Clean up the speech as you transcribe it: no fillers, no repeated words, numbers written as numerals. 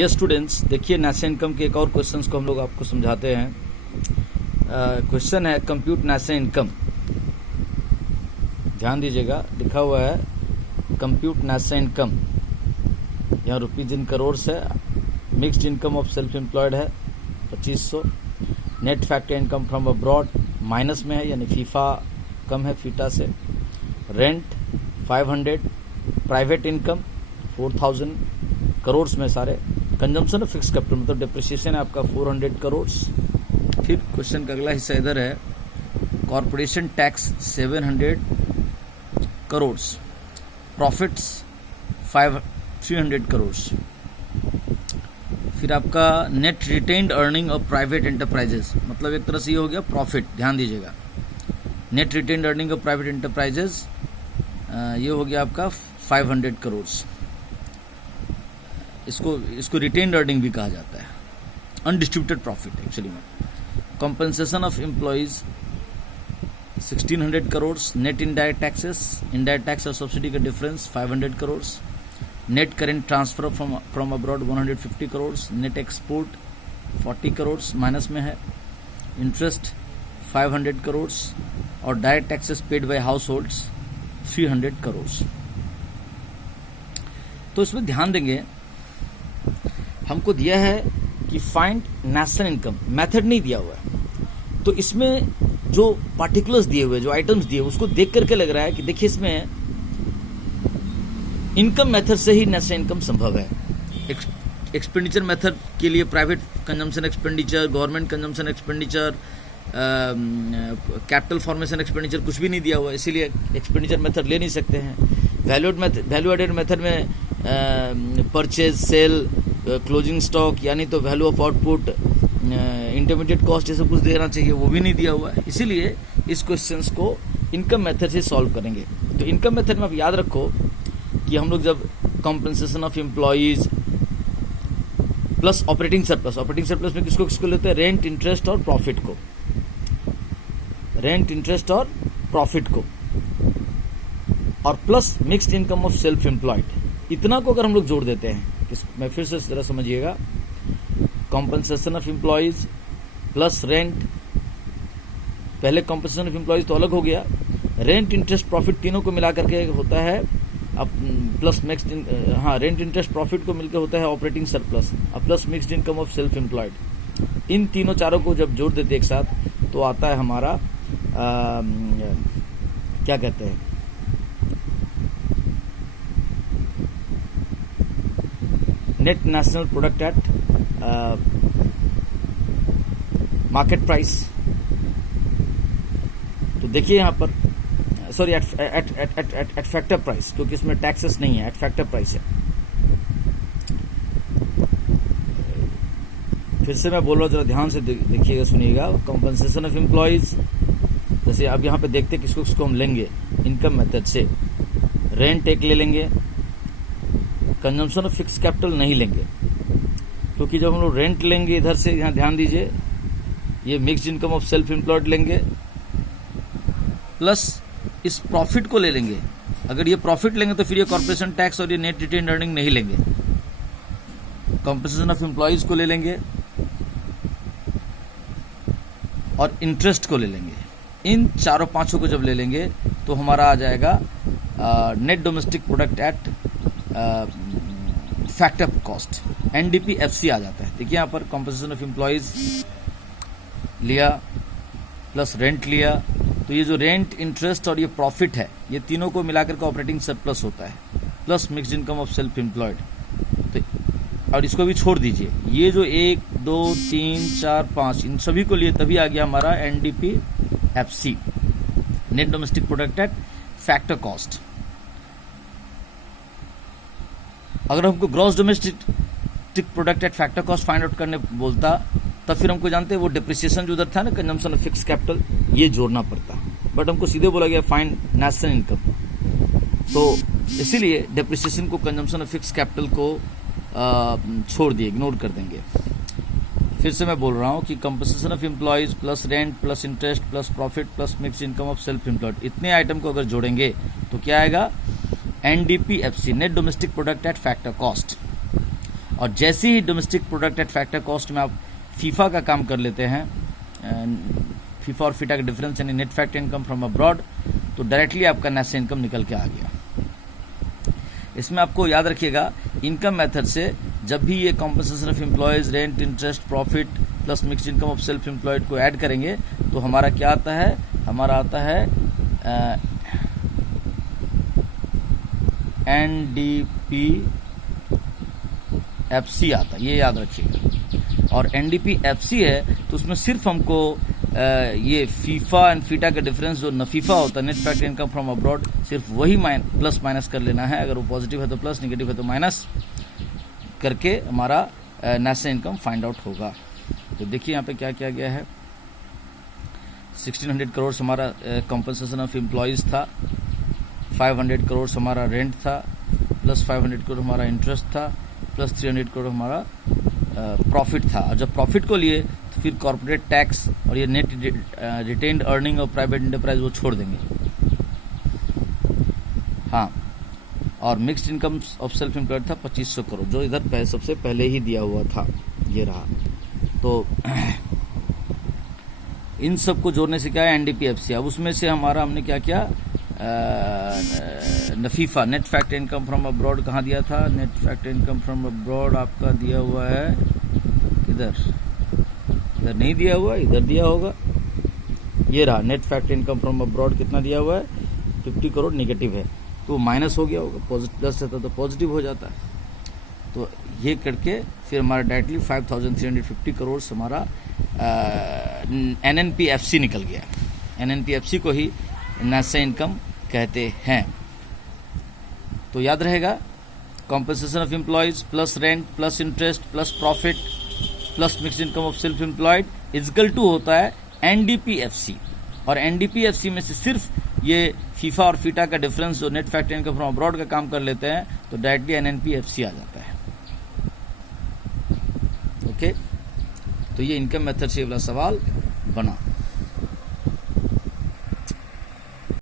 Dear students, देखिए national income के एक और क्वेश्चंस को हम लोग आपको समझाते हैं। क्वेश्चन है कंप्यूट नेशनल इनकम। ध्यान दीजिएगा, लिखा हुआ है कंप्यूट नेशनल इनकम। यहाँ रुपीज इन करोड़ है। Mixed income of self employed है 2500। Net factor income from abroad minus में है, यानी फीफा कम है फीटा से। रेंट 500। प्राइवेट इनकम 4000 करोड़ में सारे। कंजम्पशन ऑफ फिक्स कैपिटल मतलब डिप्रिसिएशन है आपका 400 करोड़। फिर क्वेश्चन का अगला हिस्सा इधर है, corporation tax 700 crore, profits 300 crore. फिर आपका net retained earning of private enterprises, मतलब एक तरह से ये हो गया प्रॉफिट। ध्यान दीजिएगा, net retained earning of private enterprises ये हो गया आपका 500 करोड़। इसको रिटेन्ड अर्निंग भी कहा जाता है, अनडिस्ट्रीब्यूटेड प्रॉफिट एक्चुअली में। Compensation of employees 1600 crore. Net indirect tax और सब्सिडी का difference 500 crore. Net current transfer from abroad 150 crore. Net export 40 crore minus में है। इंटरेस्ट 500 करोड़ और direct taxes paid by house holds 300 crore. तो इसमें ध्यान देंगे, हमको दिया है कि फाइंड नेशनल इनकम, मेथड नहीं दिया हुआ है। तो इसमें जो पार्टिकुलर्स दिए हुए, जो आइटम्स दिए, उसको देख करके लग रहा है कि देखिए इसमें इनकम मेथड से ही नेशनल इनकम संभव है। एक्सपेंडिचर मेथड के लिए private consumption expenditure, government consumption expenditure, capital formation expenditure कुछ भी नहीं दिया हुआ, इसीलिए एक्सपेंडिचर मेथड ले नहीं सकते हैं। वैल्यू एडेड मेथड में परचेज, सेल, क्लोजिंग स्टॉक, यानी तो value of output, intermediate cost, जैसे कुछ देना चाहिए, वो भी नहीं दिया हुआ है। इसीलिए इस क्वेश्चंस को इनकम मेथड से सॉल्व करेंगे। तो इनकम मेथड में आप याद रखो कि हम लोग जब compensation of employees plus operating surplus में किसको लेते हैं? रेंट, इंटरेस्ट और प्रॉफिट को। रेंट, इंटरेस्ट और प्रॉफिट को, और plus mixed income of self employed. इतना को अगर हम लोग जोड़ देते हैं, मैं फिर से जरा समझिएगा, compensation of employees plus rent, पहले कॉम्पनसेशन ऑफ एम्प्लॉयज तो अलग हो गया, रेंट, इंटरेस्ट, प्रॉफिट तीनों को मिला करके होता है अब plus mixed, rent, interest, profit को मिलकर होता है ऑपरेटिंग सरप्लस, अब plus mixed income of self employed. इन तीनों चारों को जब जोड़ देते एक साथ तो आता है हमारा क्या कहते हैं, net national product at market price. तो देखिए यहां पर, सॉरी, एट फैक्टर प्राइस, क्योंकि इसमें टैक्सेस नहीं है, एट फैक्टर प्राइस है। फिर से मैं बोल रहा हूं, जरा ध्यान से देखिएगा, सुनिएगा। कॉम्पनसेशन ऑफ एम्प्लॉयज, जैसे अब यहां पे देखते हैं किसको हम लेंगे इनकम मेथड से। रेंट एक ले लेंगे, कंजम्पशन ऑफ फिक्स कैपिटल नहीं लेंगे, क्योंकि जब हम लोग रेंट लेंगे इधर से, यहाँ ध्यान दीजिए, ये mixed income of self employed लेंगे, प्लस इस प्रॉफिट को ले लेंगे। अगर ये प्रॉफिट लेंगे तो फिर ये कॉर्पोरेशन टैक्स और ये नेट रिटेन्ड अर्निंग नहीं लेंगे। कॉम्पनसेशन ऑफ एम्प्लॉयज को ले लेंगे और इंटरेस्ट को ले लेंगे। इन चारों पांचों को जब ले लेंगे तो हमारा आ जाएगा net domestic product at factor cost, NDP-FC आ जाता है। देखिए यहाँ पर कॉम्पनसेशन ऑफ एम्प्लॉयज लिया प्लस रेंट लिया, तो ये जो रेंट, इंटरेस्ट और ये प्रॉफिट है, ये तीनों को मिलाकर के ऑपरेटिंग सरप्लस होता है, plus mixed income of self employed. तो और इसको भी छोड़ दीजिए, ये जो 1, 2, 3, 4, 5 इन सभी को लिए, तभी आ गया हमारा NDP-FC, net domestic product at factor cost. अगर हमको gross domestic product at factor cost find out करने बोलता, तब फिर हमको जानते हैं वो डिप्रिसिएशन जो उधर था ना, कंजम्पशन ऑफ फिक्स कैपिटल, ये जोड़ना पड़ता। बट हमको सीधे बोला गया फाइंड नेशनल इनकम, तो इसीलिए डिप्रिसिएशन को, कंजम्पशन ऑफ फिक्स कैपिटल को छोड़ दिए, इग्नोर कर देंगे। फिर से मैं बोल रहा हूँ कि compensation of employees plus rent plus interest plus profit plus mixed income of self employed, इतने आइटम को अगर जोड़ेंगे तो क्या आएगा? NDP-FC, net domestic product at factor cost. और जैसे ही domestic product at factor cost में आप फीफा का काम कर लेते हैं, फीफा और फीटा का डिफरेंस यानी net factor income from abroad, तो डायरेक्टली आपका नेशनल इनकम निकल के आ गया। इसमें आपको याद रखिएगा, इनकम मेथड से जब भी ये compensation of employees, rent, interest, profit plus mixed income of self employed को ऐड करेंगे तो हमारा क्या आता है, हमारा आता है NDPFC आता है, ये याद रखिएगा। और NDPFC है तो उसमें सिर्फ हमको ये फीफा एंड फीटा का डिफरेंस जो नफीफा होता है, net factor income from abroad, सिर्फ वही प्लस माइनस कर लेना है। अगर वो पॉजिटिव है तो प्लस, नेगेटिव है तो माइनस करके हमारा नेशनल इनकम फाइंड आउट होगा। तो देखिए यहाँ पे क्या किया गया है, 1600 करोड़ हमारा कॉम्पनसेशन ऑफ एम्प्लॉयज था, 500 करोड़ हमारा रेंट था, प्लस 500 करोड़ हमारा इंटरेस्ट था, प्लस 300 करोड़ हमारा प्रॉफिट था। और जब प्रॉफिट को लिए तो फिर कॉर्पोरेट टैक्स और ये नेट रिटेन्ड अर्निंग और प्राइवेट एंटरप्राइज वो छोड़ देंगे। हाँ, और mixed income of self employed था 2500 करोड़, जो इधर सबसे पहले ही दिया हुआ था, ये रहा। तो इन सब को जोड़ने से क्या है, NDPFC। अब उसमें से हमारा हमने क्या किया, नफीफा net factor income from abroad कहाँ दिया था, net factor income from abroad आपका दिया हुआ है किधर, इधर नहीं दिया हुआ, इधर दिया होगा, ये रहा। Net factor income from abroad कितना दिया हुआ है, 50 करोड़ नेगेटिव है तो माइनस हो गया होगा, प्लस रहता तो पॉजिटिव हो जाता है। तो ये करके फिर हमारा डायरेक्टली 5350 करोड़ हमारा NNPFC निकल गया। NNPFC को ही नेशनल इनकम कहते हैं। तो याद रहेगा, compensation of employees plus rent plus interest plus profit plus mixed income of self employed is equal to होता है NDPFC। और NDPFC में से सिर्फ ये फीफा और फीटा का डिफरेंस जो net factor income from abroad का काम कर लेते हैं तो डायरेक्टली NNPFC आ जाता है। ओके, तो ये इनकम मेथड से वाला सवाल बना।